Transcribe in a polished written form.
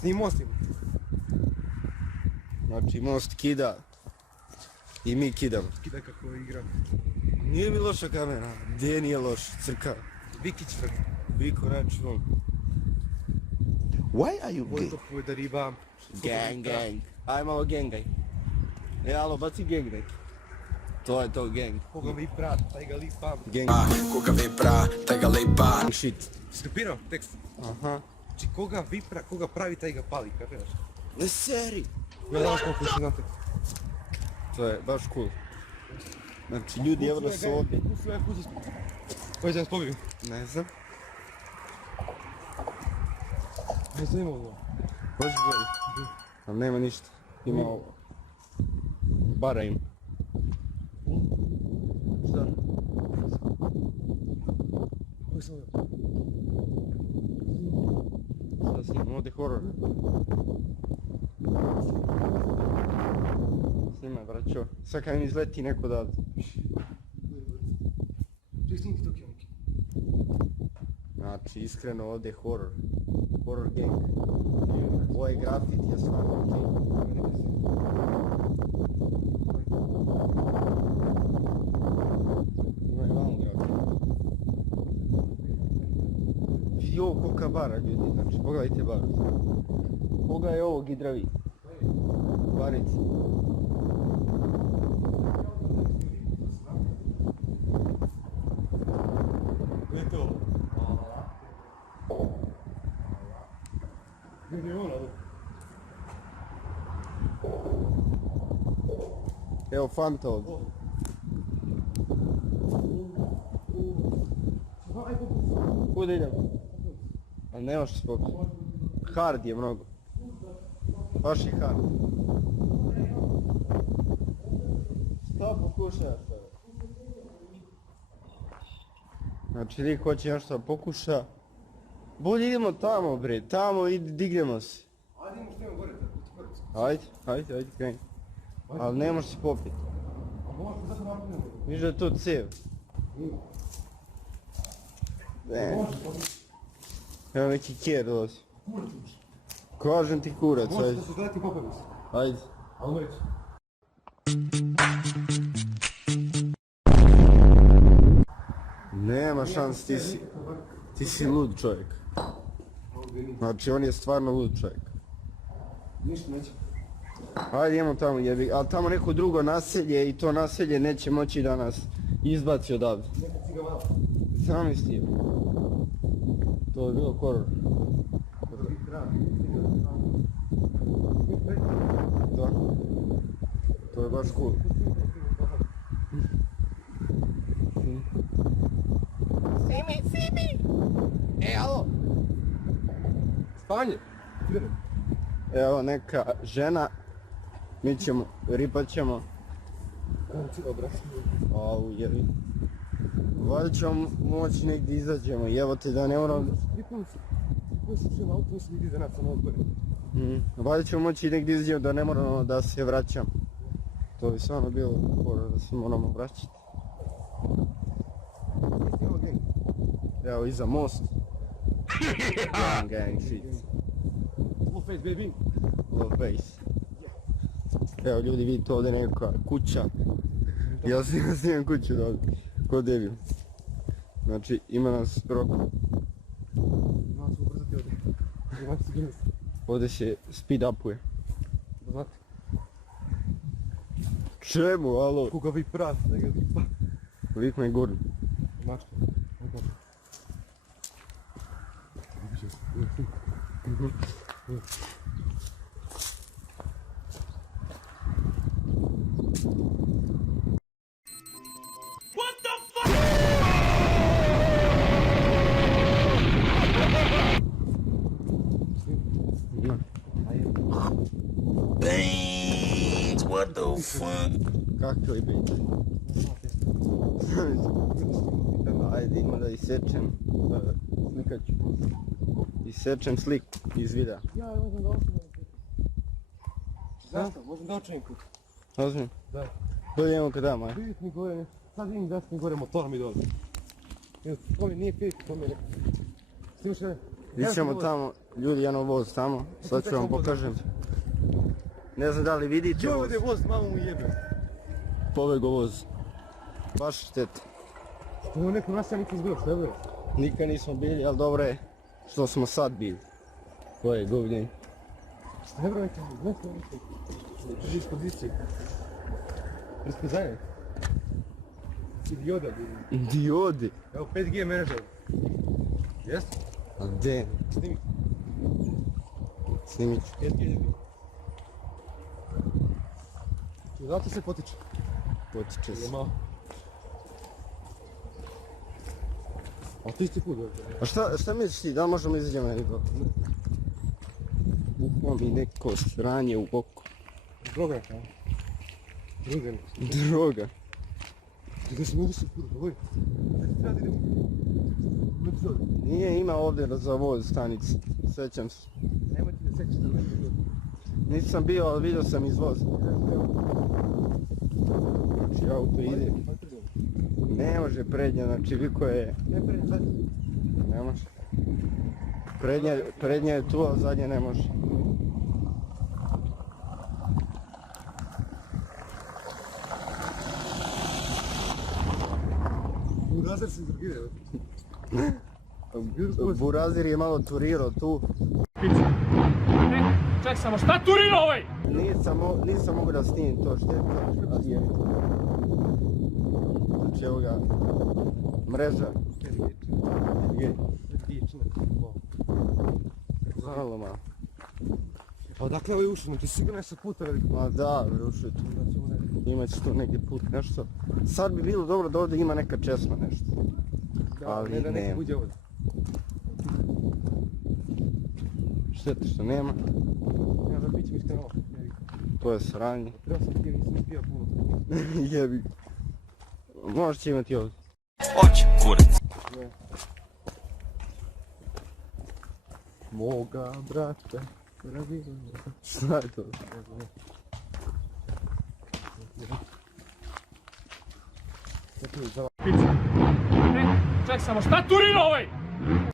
Snim mostim. Znači most kida i mi kidamo. Kida kako igra. Nije mi loša kamera. Gdje nije loš? Crka. Vikić vrk. Viko račun. Why are you Ovo je gay? to povoj da riba. Gang. Aj malo gengaj. Alo, baci gang neki. To je to gang. Koga vi prat, taj ga lipa. Gang Koga vibra, taj ga lipa. shit. Skapirao tekst? Aha. Znači koga pravi, taj ga pali, kapiraš? Ne seri. Gledaš koliko se znate. To je baš cool. Znači ljudi evo da su ovdje. Koji će nas pobiju? Ne znam. Ne znam ima ovo. Hoćeš gledati? Ali nema ništa. Ima ovo. Bara ima. Šta? Koji sam ovo? Šta snimam? Ovdje horor. Snimaj braćo. Sad kad mi izleti neko odavde. Ček snimiti dok je neki. Znači iskreno ovdje horor. Horror gang. Ovo je grafit, ja stvarno ima i vamo grafit. Jo, kolika bara ljudi, znači pogledajte baru. Koga je ovo gidravi? Barici. Gdje je to? Gdje je ona? Evo Fanta ovdje. Kuda idemo? Ali ne možeš spokojno. Hard je mnogo. Baš je hard. Šta pokušaš? Znači lik hoće nešto da pokuša. Bolje idemo tamo bre, tamo i dignemo se. Ajde idemo što imamo gore. Ajde, kreni. Ali ne možeš se popiti. A možeš da se napunimo? Viš da je to cev. Ne. Evo neki kjer dolazi. Kažem ti kurac, Možeš ajde. da se gledati popeli se. Ajde. Ali već. Nema šans, ti si lud čovjek. Znači on je stvarno lud čovjek. Ništa neće. Ajde idemo tamo jebi, ali tamo neko drugo naselje i to naselje neće moći da nas izbaci odavde. Neka ciga vala. Zamisli. To je bilo horor. Da. To je baš cool. Simi! Alo! Spanje! Evo neka žena, mi ćemo, ripat ćemo. Au jebi. Valjda ćemo moći negdje izađemo, evo te da ne moram... Tripali se. Koji se čujem auto, nisam vidi za nas, samo odgore. Valjda ćemo moći negdje izađemo da ne moramo da se vraćam. To bi stvarno bilo horor da se moramo vraćati. Evo iza most. Gang shit. Full face, baby. Low face. Evo ljudi vidite ovdje neka kuća. Ja snimam kuću ovdje. Ko debil. Znači ima nas rok. Imam se ubrzati ovdje. Imam se sigurnost. Ovdje se speed upuje. Da znate. Čemu, alo? Koga vi prat, da ga lipa. Lik me gurni. Mačka. Beans, what the fuck? Kako je biti? Ajde ima da isečem slikaću. Isečem sliku iz videa. Ja možem da očujem. Znaš što, možem da očujem kut. Ozmi? Da. Bolje idemo kad dam, aj. Vidite mi gore, sad vidim da mi gore motor mi dole. Ovo nije pijeti, to mi je neko. Snimaš sve? Vidit ćemo tamo, ljudi, jedan voz tamo, sad ću vam pokažem. Ne znam da li vidite Joj, voz, ovdje je voz, mamo mu jebe. pobego voz. Baš šteta. Što je neko nas ja nikad izbio, što je bilo? Nikad nismo bili, ali dobro je što smo sad bili. Ko je govnjen? Što je bilo neki izbio, što je neki? Drži iz pozicije. Raspozanje. I dioda bili. Diodi. Evo 5G mreža. Jeste? A gdje? Snimi. Snimit ću. 5G je bilo. Zato se potiče. Potiče se. Malo. A ti isti put dođe. A šta misliš ti, da li možemo izađemo na neko? Bukmo mi neko sranje u boku. Droga je kao. Droga je. Droga. Da se mogu se kurva, oj. Treba da idemo. Na epizod. Nije ima ovdje za voz stanicu, sećam se. Nemoj ti da sećaš da ne epizod. Nisam bio, ali vidio sam iz voza. Znači auto ide. Ne može prednja, znači Viko je... Ne prednje, zadnje. Ne može. Prednja je tu, a zadnja ne može. Burazir se izrugirao. Burazir je malo turirao tu. Ček samo, šta turira ovaj? Nisam mogu da snimim to šteta. Znači evo ga, mreža. Halo malo. Pa dakle ovo je ušao, ti sigurno je sa puta veliko. Ma da, rušuje tu. Imat će tu neki put, nešto. Sad bi bilo dobro da ovdje ima neka česma nešto. Ali ne da neki nema. buđe ovdje. Šteta što nema. Ja da pićem iskreno ovo. To je sranje. Treba sam ti, nisam pio puno. Jebi. Možeš će imati ovdje. Oće, kurac. Moga brata. Šta je to? Ček samo, šta turira ovaj?